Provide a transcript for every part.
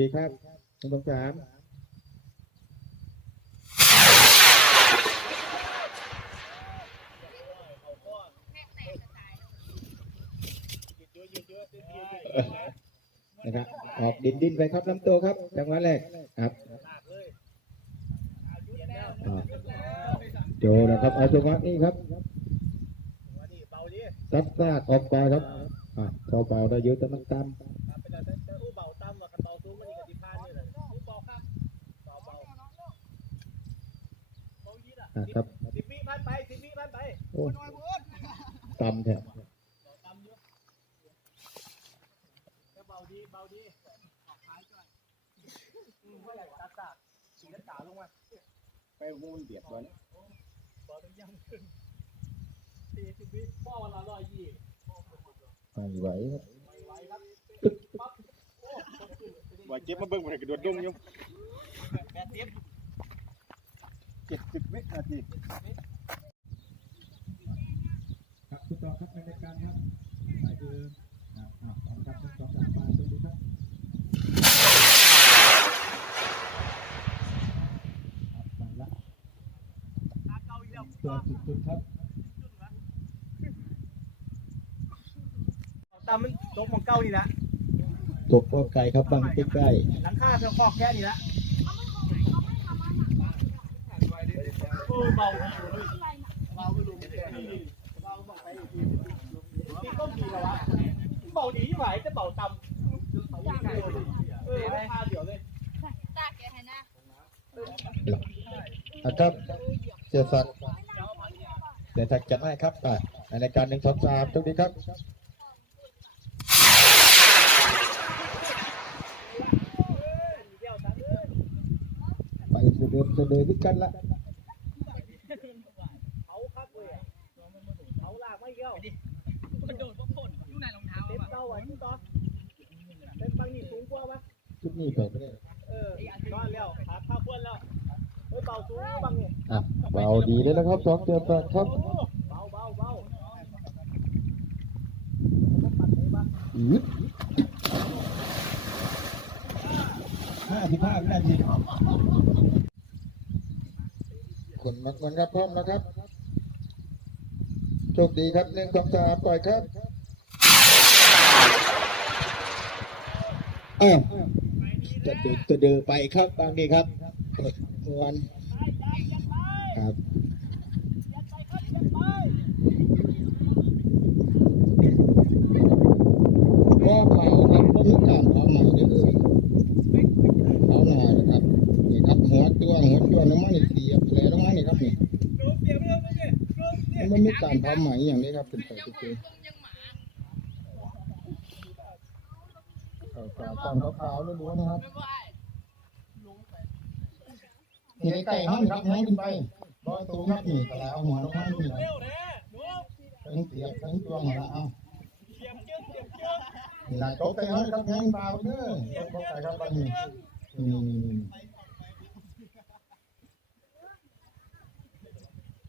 ดีครับหนึ่งสองสามนะครับออกดินดินไปครับลำตัวครับจังหวะแรกครับโจนะครับเอาจังหวะนี้ครับซัดซากออกไปครับอ่าเบาๆได้เยอะแต่มันต่ำเบาต่ำว่ากระเป๋าสูงมันนี่กับที่พานนี่แหละเบาครับเบาเบา เบายีดอะอ่าครับสิบวิพันไปสิบวิพันไปโอ้ต่ำแท้เบาต่ำเยอะเบาดีเบาดีออกท้ายก่อนเมื่อไหร่ตัดสากสีน้ำตาลงมาไปมูนเบียดก่อนเบาต้องยังขึ้นสี่สิบวิป้อวันละร้อยยี่ไม่ไหวครับไม่ไหวครับปั๊บโอ้ว่าเก็บมาเบิ่งบ่ได้กระโดดดงอยู่แปด เจ็ดสิบวินาทีครับคุณต่อครับในรายการครับสายเดินอ่าอ่าสองครับสองสามมาสวัสดีครับครับไปละตาเก่าอีกแล้วตัวจุดๆครับตามมันตกของเก่านี่ละตกก็ไกลครับบังใกล้หลังคาเพื่อคอกแค่นี้ละโอ้ เบาเบาไม่รู้เบาบอกไปอีกทีนี่ต้นดีละเบาดีไหวจะเบาต่ำเออราคาเดี๋ยวเลยตาแกให้นะครับเสียสักเสียสักจัดให้ครับอ่าในการหนึ่งสองสามทุกทีครับไปเดินเดินด้วยกันละ เขาครับเว้ยเขาลากไม่เกี่ยว มันโดดพวกคนอยู่ในรองเท้า เต็มเก่าอะที่ต่อเต็มฟังนี่สูงกว่าปะ ชุด นี้ไปไม่ได้เออก้อนแล้วขาข้าวพ้นแล้วเฮ้ยเบาสูงบังเนี่ยอะเบาดีเลยนะครับสองเดือนแปดครับเบาเบาเบาอืดห้าสิบห้าวินาทีคนมักมันครับพร้อมนะครับโชคดีครับหนึ่งสองสามปล่อยครับอ้าว จะเดือจะเดือไปครับบางทีครับวันครับก็เผาครับก็มีการเผาใหม่เด้อเผาหน่อยนะครับนี่ครับหัวตัวหัวตัวน้ำมันนี่เสียบแผลน้ำมันนี่ครับนี่มันไม่มีการเผาใหม่อย่างนี้ครับเป็นไปทุกทียัง หมาขาวๆตอนขาวๆล้วนๆนะครับไม่ไหวนี่ไก่ห้องครับห้องขึ้นไปร้อยตัวครับนี่ก็แล้วหัวลงมานี่เร็วแน่หนูทั้งเสียบทั้งตัวหัวละเอาเสียบเจื้อเสียบเจื้อนี่ายโต๊ะไก่ห้องครับแห้งเปล่าเด้อโต๊ะไก่ครับไปนี่นี่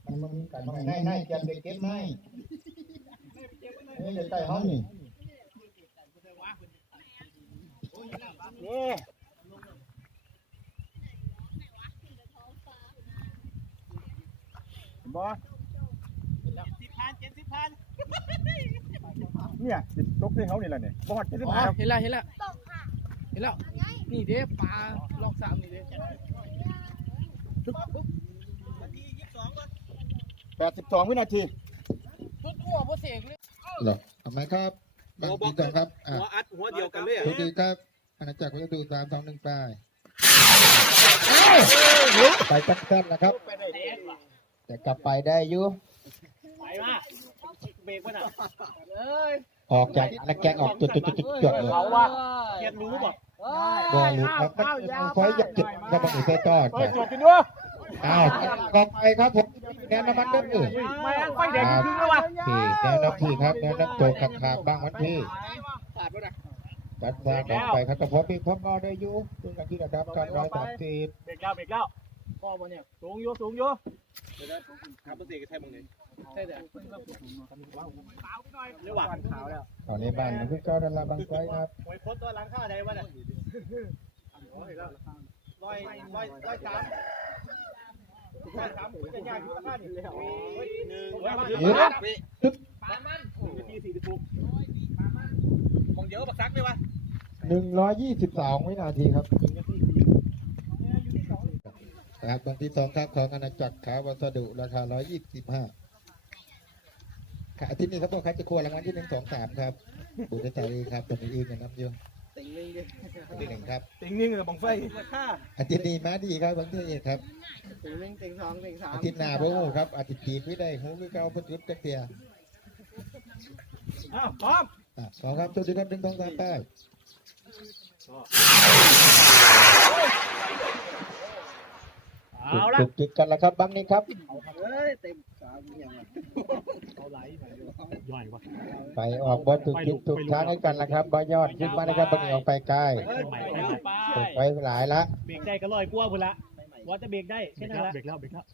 มันมันมีไก่ห้องไหนไหนเก็บเด็กเก็บไหมนี่ไก่ห้องนี่ นี่บ่สิบพันเจ็ดสิบพันเนี่ยสิตกที่เขานี่แหละเนี่ยบ่ฮอด70อ๋อครับเห็นแล้วเห็นแล้วตกค่ะเห็นแล้วนี่เด้ปลาลอกสามนี่เด้นาทียี่สิบสองวะ82วินาทีทุกหัวพวกเสกเลยเหรอทำไมครับบางทีก่อนครับอะหัวอัดหัวเดียวกันเลยทุกทีครับ อาณาจักรวัสดุสามสองหนึ่งไปไปตั้งแต่นะครับไปได้เด็ดว่ะแต่กลับไปได้อยู่ไปมาเบรกวะน่ะเอ้ยออกจากนักแกงออกจุดจุดจุดจุดจุดเลยเขาว่าเกียรรู้บ่บอลลูกครับมันมันไฟยักจุดก็บังเอิญใส่ตอดเฮ้ยจบกินด้วยอ้าวกองไปครับผมแนวน้ำมันก็อื่นมาไฟแดงจริงแล้ววะพี่แนวน้ำพี่ครับแนวน้ำโจกขัดขาดบ้างวันพี่ขาดแล้วนะ จัดสร้างออกไปครับแต่พอพี่พบงอได้อยู่ซึ่งกันที่ระดับการร้อยสามสิบเบรกแล้วเบรกแล้วพ่อมาเนี่ยสูงอยู่สูงอยู่เดี๋ยวนะขับรถเสียกับใช่มึงเลยใช่แต่เรียกว่าขาวแล้วตอนนี้บ้านมันคือเก้าดอลลาร์บางไซครับหวยพดตัวหลังข้าใดวะเนี่ยร้อยร้อยร้อยสามร้อยสามคุณจะยากอยู่ราคานี่แล้วหนึ่งร้อยเอ๊ะทีสี่สิบหกมองเยอะบักซักเลยวะ หนึ่งร้อยยี่สิบสองวินาทีครับครับบางที่สองครับของอาณาจักรขาววัสดุราคาร้อยยี่สิบห้าขาอาทิตย์นี้ครับพวกใครจะควรรางวัลที่หนึ่งสองสามครับบุญใจครับตอนนี้อื่นกันนับอยู่ติ่งนึงดิที่หนึ่งครับติงนิ่งกับบังไฟราคาอาทิตย์นี้มาดีครับบางที่ครับติ่งนึงติ่งสองติ่งสามอาทิตย์หน้าพวกโอ้ครับอาทิตย์จีนไม่ได้หูคือเก่าเพิ่นยุดกันเตียอ้าวพร้อมอะขอครับตัวดีครับหนึ่งสองสามไป เอาละจุดจุดกันแล้วครับบังนี้ครับ เฮ้ยเต็มสามอย่างย่อยวะไปออกบอลถูกจุดถูกทางให้กันแล้วครับบอยอดขึ้นมานะครับบังนี้ออกไปไกลไปตกไปหลายละเบรกได้ก็ลอยกลัวพุ่นละว่าจะเบรกได้แค่นั้นละเบรกแล้วเบรกแล้ว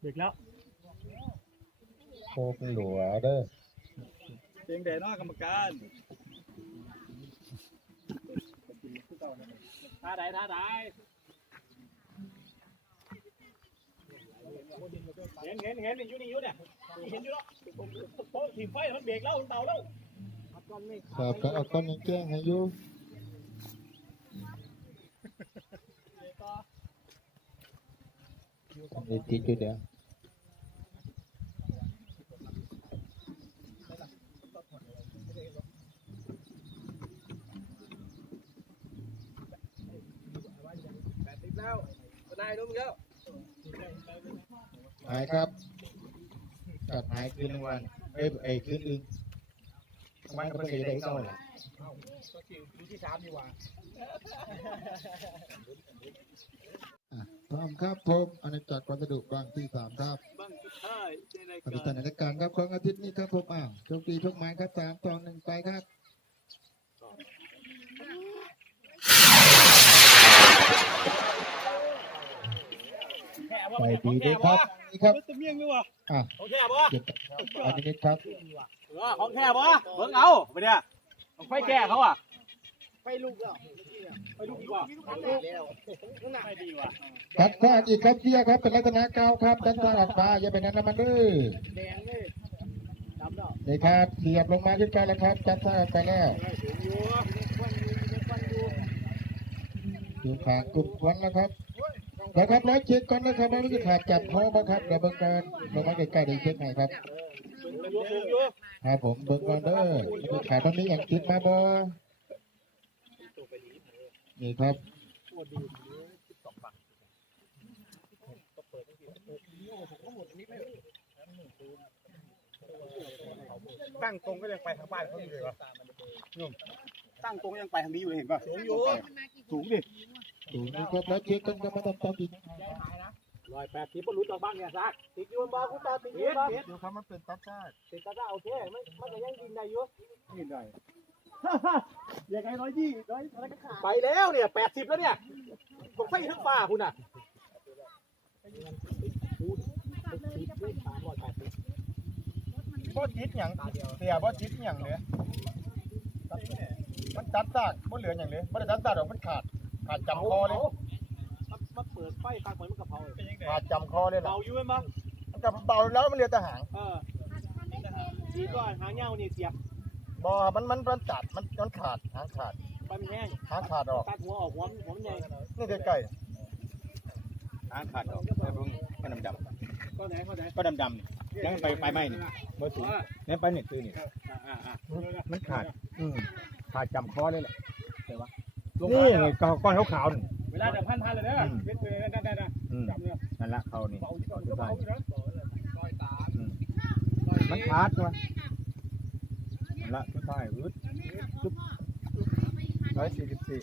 เบรกแล้วโคกหลัวเด้อ เพียงแต่นอกกรรมการท่าใดท่าใดเห็นเห็นเห็นอยู่นี่อยู่เนี่ยเห็นอยู่แล้วโอ้ทีมไฟมันเบรกแล้วมันเบาแล้วครับก็เอาก้อนนี้แจ้งให้อยู่นี่ติดอยู่เดี๋ยวแล้ว นายรู้มั้งแล้วหายครับกัดหายคืนรางวัลเอ้ยเอ้ยคืนอึงทำไมก็ไม่เคยได้เท่าไหร่ดูที่สามดีกว่าอะพร้อมครับผมอาณาจักรวัสดุบางที่สามครับบังสุดท้ายในรายปฏิการทินรายการครับของอาทิตย์นี้ครับผมอ้าวโชคดีโชคหมายครับสามสองหนึ่งไปครับ แค่ว่าไปมันดีของด้แค่วยครับบ่นี่ครับมันจะเมี่ยงด้วยวะอะของแค่บ่เจ็ดอันนี้ครับเออของแค่บ่เบิ่งเอาไปเนี่ยของไฟแก่เขาอะไปลูกแล้วไปดูดีกว่าแล้วไม่ดีว่ะกัดซากอีกครับเสียครับเป็นลักษณะเก่าครับดันซากออกมาอย่าไปนั้นนะมันดื้อแดงเลยดำแล้วนี่ครับเสียบลงมาขึ้นไปแล้วครับจัดซากออกไปแล้วสูงอยู่อยู่ข้างกลุ่มควันแล้วครับ แล้วครับร้อยเช็คก่อนนะครับว่ามันจะขาดจับคอบ่ครับเดี๋ยวเบิ่งกันลงมาใกล้ๆเดี๋ยวเช็คให้ครับสูงอยู่สูงอยู่ครับผมเบิ่งก่อนเด้อมันจะขาดตอนนี้อย่างติดมาบ่นี่ครับตั้งตรงก็ยังไปทางบ้านเขาอยู่เลยวะนุ่มตั้งตรงยังไปทางนี้อยู่เลยเห็นป่ะสูงอยู่สูงดิ สูงนี่ครับร้อยเช็คก่อนก็มาทำตามอีกร้อยแปดสิบก็รู้จากบ้างเนี่ยซักติดอยู่บนบ่กูต่อติดอยู่บ่เดี๋ยวเขามันเป็นตัดซาดติดก็ได้โอเคมันมันก็ยังกินได้อยู่นี่ได้ยังไงร้อยยี่ร้อยอะไรก็ขาดไปแล้วเนี่ยแปดสิบแล้วเนี่ยผมไฟทั้งฟ้าคุณอะบ่จิตหยังเสียบ่จิตหยังเลยมันตัดซากบ่เหลือหยังเลยบ่ได้ตัดซากดอกมันขาด ขาดจำคอเลยมาเปิดไฟตางไฟมันกระเพราเป็นยังไงขาดจำคอเลยล่ะเบาอยู่ไหมมั้งมันจะเบาแล้วมันเหลือแต่หางเออดีก่อนหางเงานี่เสียบบ่มันมันมันตัดมันมันขาดหางขาดไฟมันแห้งหางขาดออกตัดหัวออกหัวมันหัวมันใหญ่นี่ใกล้ๆหางขาดออกแต่เบิ่งมันดำก็ไหนก็ไหนๆก็ดำๆนี่ยังไปไปไหมนี่บ่สูงนี่ไปนี่คือนี่อ่าอ่ามันขาดอืมขาดจำคอเลยแหละแต่ว่า นี่ก้อนขาวๆนี่เวลาเดี๋ยวพันพันเลยเด้อเวทเลยนั่นนั่นนั่นอืมจับเลยนั่นละเขานี่เบาที่ก่อนเบาที่นั่นอืมมันขาดใช่ไหมนั่นละสุดท้ายรึดร้อยสี่สิบสี่